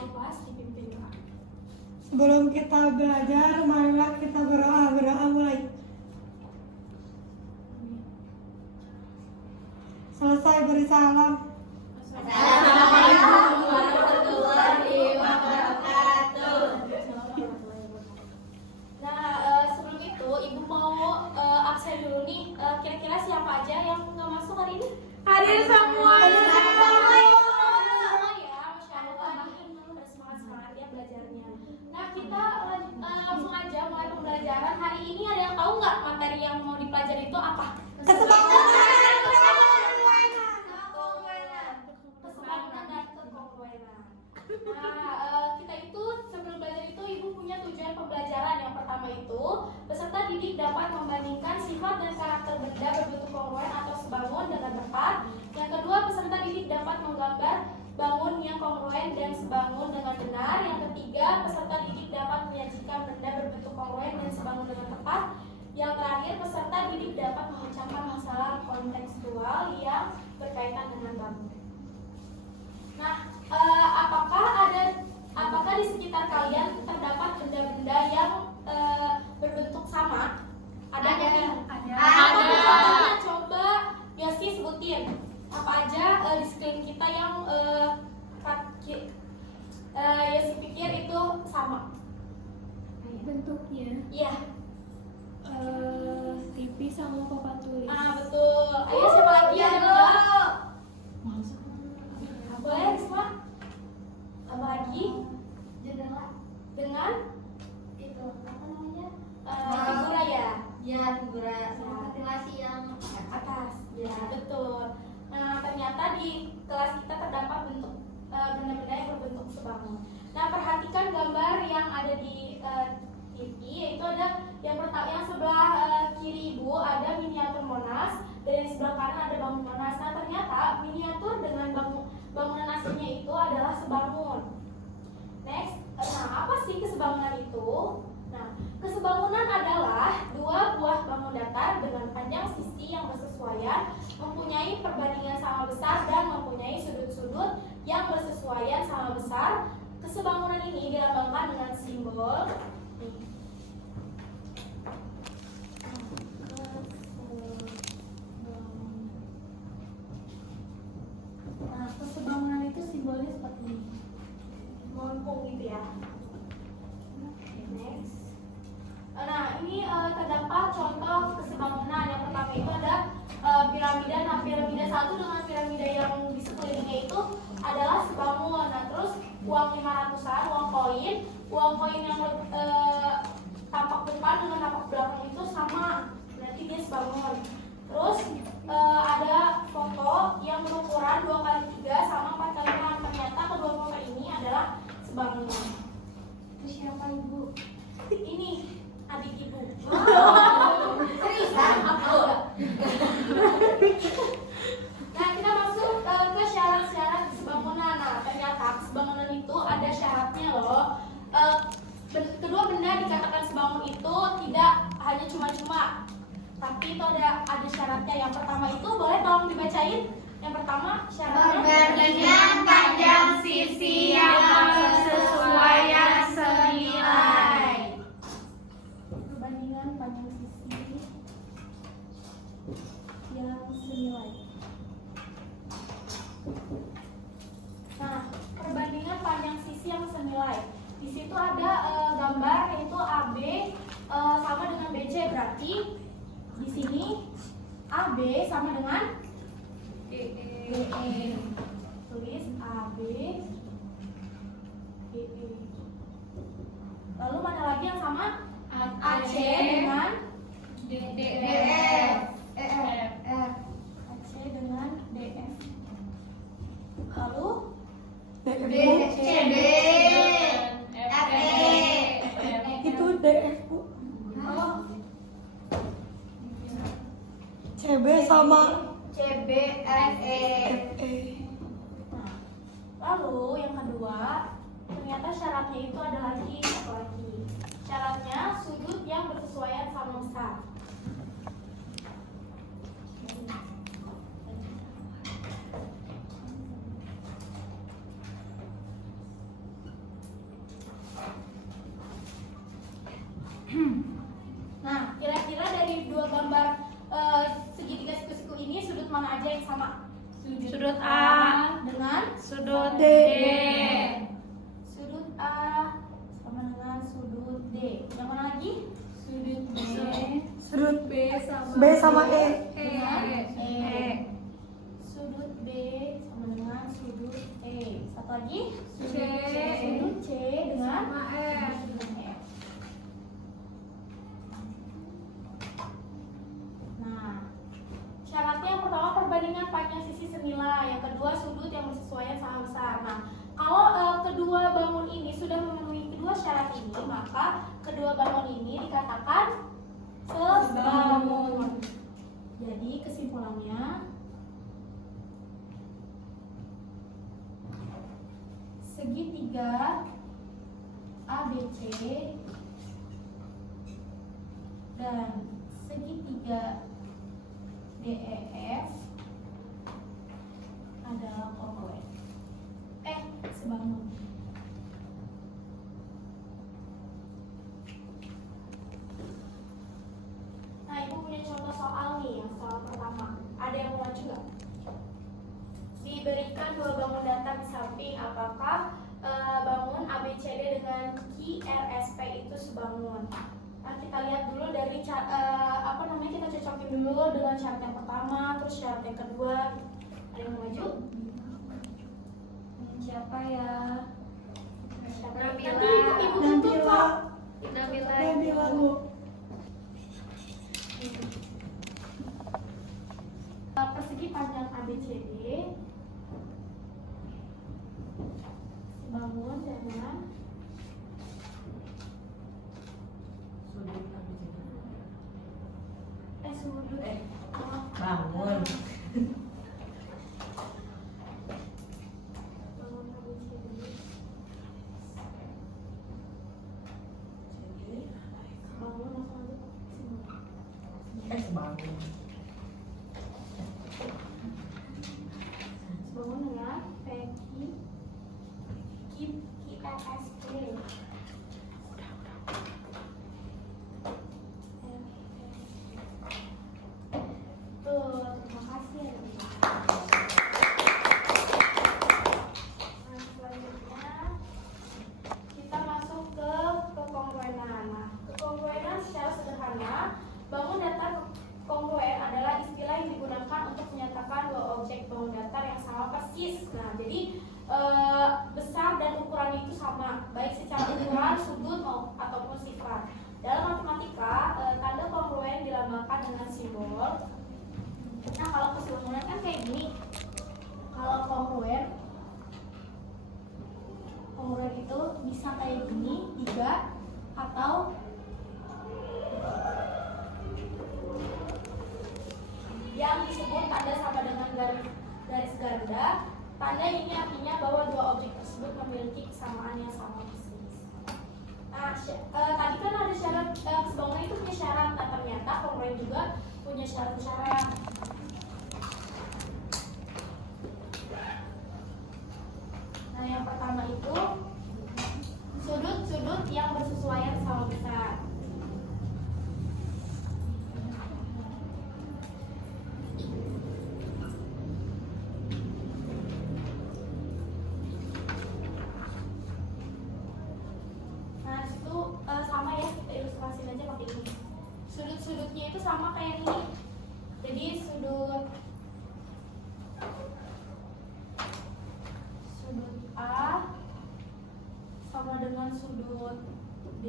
ketua kelas dipimpin Kak. Sebelum kita belajar, marilah kita berdoa. Berdoa mulai. Selesai beri salam. Assalamualaikum warahmatullahi wabarakatuh. Nah, sebelum itu Ibu mau absen dulu nih. Kira-kira siapa aja yang nggak masuk hari ini? Hadir semua. Semua ya, Masya Allah. Pada semangat-semangat ya belajarnya. Nah, kita langsung aja mulai pembelajaran. Hari ini ada yang tahu nggak materi yang mau dipelajari itu apa? Kesebangunan dan kekongruenan. Nah, kita itu sebelum belajar itu Ibu punya tujuan pembelajaran. Yang pertama itu, peserta didik dapat membandingkan sifat dan karakter benda berbentuk kongruen atau sebangun dengan tepat. Yang kedua, peserta didik dapat menggambar bangun yang kongruen dan sebangun dengan benar. Yang ketiga, peserta didik dapat menyajikan benda berbentuk kongruen dan sebangun dengan tepat. Yang terakhir, peserta didik dapat memecahkan masalah kontekstual yang berkaitan dengan bangun. Nah, apakah di sekitar kalian terdapat benda-benda yang berbentuk sama? Ada nggak? Ada. Coba Yosi sebutin apa aja di sekeliling kita yang Yosi pikir itu sama. Bentuknya Iya. TV sama papan tulis. Betul. Ayo siapa lagi yang menjawab? Boleh semua? Apa lagi? Jendela Dengan itu apa namanya? figura ya? Ya, figura sama ventilasi yang Atas. Ya, betul. Nah, ternyata di kelas kita terdapat bentuk benda-benda yang berbentuk sebangun. Nah, perhatikan gambar yang ada di TV, yaitu ada yang pertama, yang sebelah kiri Ibu ada miniatur Monas, dan yang sebelah kanan ada bangun Monas. Nah, ternyata miniatur dengan bangunan aslinya itu adalah sebangun. Next, nah apa sih kesebangunan itu? Nah, kesebangunan adalah dua buah bangun datar dengan panjang sisi yang bersesuaian, mempunyai perbandingan sama besar dan mempunyai sudut-sudut yang bersesuaian sama besar. Kesebangunan ini dilambangkan dengan simbol Nah, kesebangunan itu simbolnya seperti ini, melengkung gitu ya. Next. Nah, ini terdapat contoh kesebangunan. Yang pertama itu ada piramida. Nah, piramida 1 dengan piramida yang di sekelilingnya itu adalah sebangun. Nah, terus uang 500-an, uang koin yang tampak depan dengan tampak belakang itu sama, berarti dia sebangun. Terus ada foto yang berukuran 2x3 sama 4x6. Ternyata kedua foto ini adalah sebangun. itu siapa Ibu? Ini adik Ibu. Seriusan? Nah, kita masuk ke syarat-syarat kesebangunan. Nah, ternyata kesebangunan itu ada syaratnya loh. Kedua benda dikatakan sebangun itu tidak hanya cuma-cuma, tapi itu ada syaratnya. Yang pertama itu boleh tolong dibacain. Yang pertama syaratnya Perbandingan panjang sisi yang bersesuaian senilai. perbandingan panjang sisi yang senilai. Nah, perbandingan panjang sisi yang senilai. Di situ ada gambar yaitu AB sama dengan BC, berarti di sini AB sama dengan DE. Tulis AB DE. Lalu mana lagi yang sama? AC dengan DF. AC dengan DF. Lalu CB FE. Itu DF, Bu. oh, CB sama CB FE. FE. nah, lalu yang kedua, ternyata syaratnya itu ada lagi satu lagi. Syaratnya sudut yang bersesuaian sama besar. sama E. dengan E. Sudut B sama dengan sudut E. Satu lagi. Sudut C dengan F. Nah, syaratnya yang pertama perbandingan panjang sisi senilai, yang kedua sudut yang bersesuaian sama besar. Nah, kalau kedua bangun ini sudah memenuhi kedua syarat ini, maka kedua bangun ini dikatakan sebangun. Jadi kesimpulannya, segitiga ABC dan segitiga DEF adalah kongruen. Sebangun. Nah, ibu punya contoh soal nih, yang soal pertama. Ada yang mau maju nggak? Diberikan dua bangun datar di samping, apakah bangun ABCD dengan QRSP itu sebangun? Nah, kita lihat dulu dari kita cocokin dulu dengan syarat yang pertama, terus syarat yang kedua. Ada yang mau maju? Siapa ya? Nanti ibu tutup kok. Nabila Bu. Persegi panjang ABCD sebangun dengan sudut bangun. bangun ABCD bangun langsung aja Sebangun. sebangun dengan Peggy QRSP. Tuh, terima kasih ya. Nah, selanjutnya kita masuk ke kekongruenan. Nah, kekongruenan secara sederhana, bangun datar kongruen adalah istilah yang digunakan untuk menyatakan dua objek bangun datar yang sama persis. Nah, jadi besar dan ukurannya itu sama, baik secara ukuran, sudut ataupun sifat. Dalam matematika, tanda kongruen dilambangkan dengan simbol. Nah, kalau keseluruhan kan kayak gini. Kalau kongruen itu bisa kayak gini, 3 atau yang disebut tanda sama dengan garis ganda. Tanda ini artinya bahwa dua objek tersebut memiliki kesamaan yang sama persis. Nah, tadi kan ada syarat kesebangunan itu punya syarat. Nah, ternyata kongruen juga punya syarat-syarat. Nah, yang pertama itu sudut-sudut yang bersesuaian sama besar. Nah, itu sama ya, kita ilustrasiin aja pakai ini. Sudut-sudutnya itu sama kayak ini. Jadi sudut A sama dengan sudut D,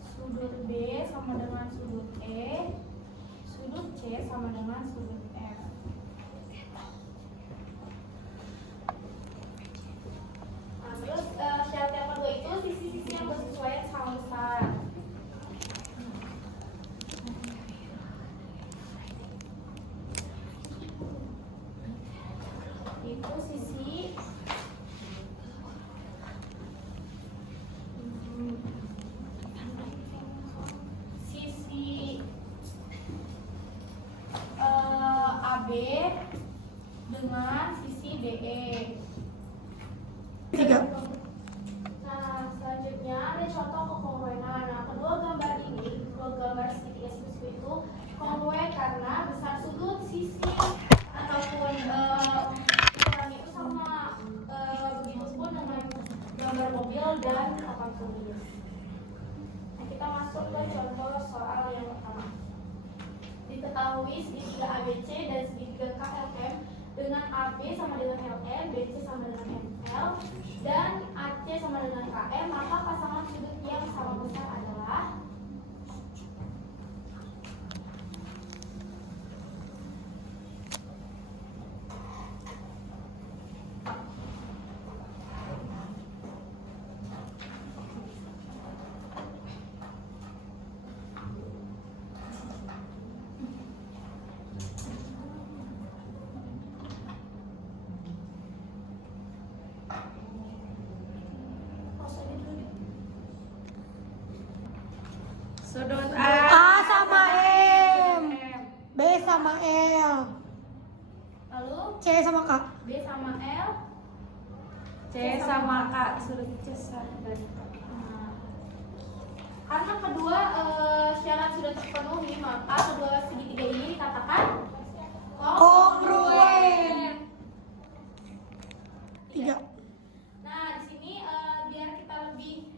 sudut B sama dengan sudut E, sudut C sama dengan sudut F. Nah, terus syarat yang kedua itu sisi-sisi yang bersesuaian sama besar. Itu sisi AB dengan sisi DE. 3. Nah, selanjutnya ada contoh kekongruenan. Nah, kedua gambar ini, kedua gambar segitiga sisi itu kongruen karena besar sudut, sisi ataupun ukuran itu sama. Begitupun dengan gambar mobil dan papan tulis. Nah, kita masuk ke contoh soal yang pertama. Diketahui segitiga ABC dan segitiga KLM dengan AB sama dengan LM, BC sama dengan ML, dan AC sama dengan KM, maka pasangan sudut yang sama besar adalah Sudut A sama M, B sama L, lalu C sama K. B sama L, C sama K. Sudut C sama K. Nah, karena kedua syarat sudah terpenuhi, maka kedua segitiga ini dikatakan Kongruen. 3. Nah, di sini biar kita lebih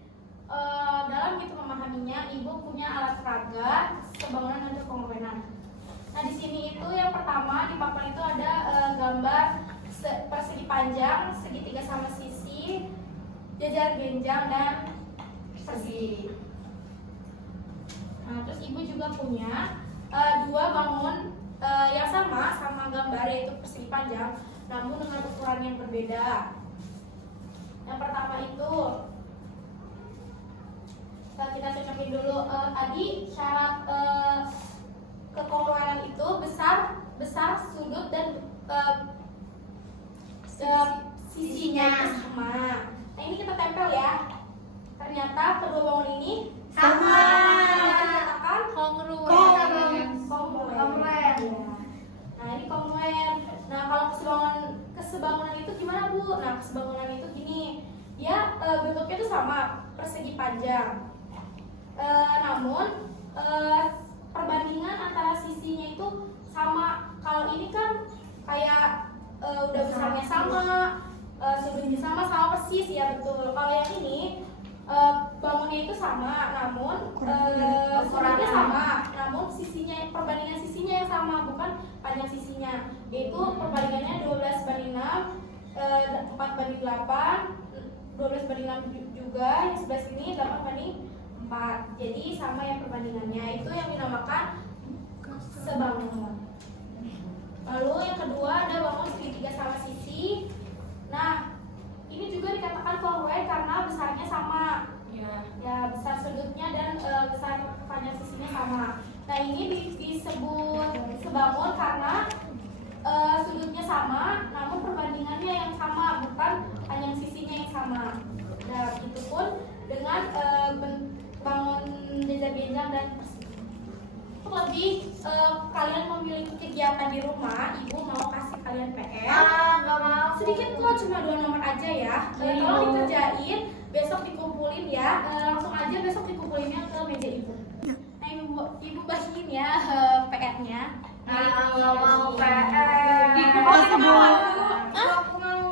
dalam gitu memahaminya, Ibu punya alat peraga sebangunan dan kekongruenan. Nah, di sini itu yang pertama di papan itu ada gambar persegi panjang, segitiga sama sisi, jajar genjang dan persegi. Nah, terus Ibu juga punya dua bangun yang sama gambar, yaitu persegi panjang, namun dengan ukuran yang berbeda. Yang pertama itu kita cocokin dulu, tadi syarat kekongruenan itu besar sudut dan sisinya itu sama. Nah, ini kita tempel ya. Ternyata kedua bangun ini sama. Dikatakan kongruen. Nah, ini kongruen. Nah, kalau kesebangunan itu gimana, Bu? Nah, kesebangunan itu gini. Dia bentuknya itu sama, persegi panjang. Namun perbandingan antara sisinya itu sama. Kalau ini kan kayak udah besarnya sama, sudutnya sama persis ya, betul. Kalau yang ini bangunnya itu sama, namun sudutnya sama, namun sisinya, perbandingan sisinya yang sama, bukan panjang sisinya. Yaitu perbandingannya 12/6, 4/8, 12/6 juga, yang sebelah sini 8/4. Jadi sama ya perbandingannya. Itu yang dinamakan sebangun. Lalu yang kedua ada bangun segitiga sama sisi. Nah, ini juga dikatakan kongruen karena besarnya sama. Ya, besar sudutnya dan besar panjang sisinya sama. Nah, ini disebut sebangun karena sudutnya sama, namun perbandingannya yang sama, bukan panjang sisinya yang sama. Nah, itu pun dengan bangun jajar genjang dan persegi. Untuk lebih kalian memiliki kegiatan di rumah, Ibu mau kasih kalian PR. Gak mau. Sedikit kok, cuma 2 nomor aja ya. Tolong dikerjain, besok dikumpulin ya. Langsung aja besok dikumpulinnya ke meja Ibu. Nah, Ibu bagiin ya PR-nya. Gak mau PR.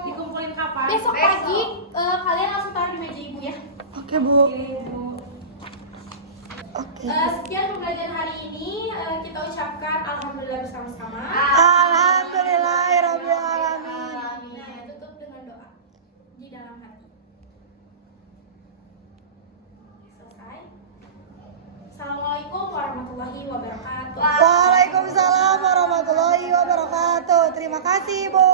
Dikumpulin kapan? Besok pagi kalian langsung taruh di meja Ibu ya. Oke, Bu. Oke. Sekian pembelajaran hari ini, kita ucapkan alhamdulillah bersama-sama. Alhamdulillahirabbil alamin. Nah, tutup dengan doa di dalam hati. Selesai. Assalamualaikum warahmatullahi wabarakatuh. Waalaikumsalam warahmatullahi wabarakatuh. Terima kasih, Bu.